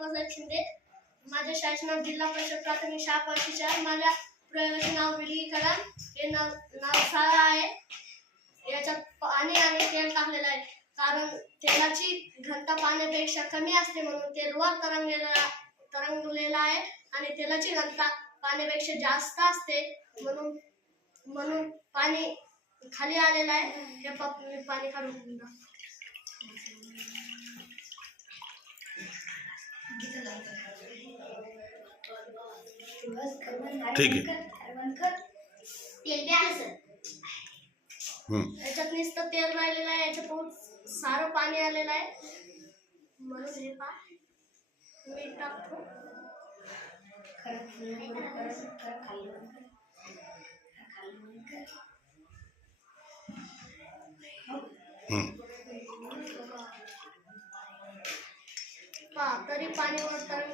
प्रकाश शिंदे. माझ्या शाळेचे नाव जिल्हा परिषद प्राथमिक शाळा पळशीचे माझ्या प्रयोगाचे नाव विलगीकरण. हे नाव नाव सारा आहे. याच्यात पाणी आणि तेल टाकलेलं आहे. कारण तेलाची घनता पाण्यापेक्षा कमी असते म्हणून तेल वर तरंगलेलं तरंगलेलं आहे. आणि तेलाची घनता पाण्यापेक्षा जास्त असते म्हणून म्हणून पाणी खाली आलेलं आहे. हे पप मी पाणी काढून ठीक आहे. हं. याच्यात नुसतं तेल राहिलेलं आहे याच्यात खूप सारं पाणी आलेलं आहे. म्हणून हे पा. मीठ टाकतो. हा तरी पाणी ओढताना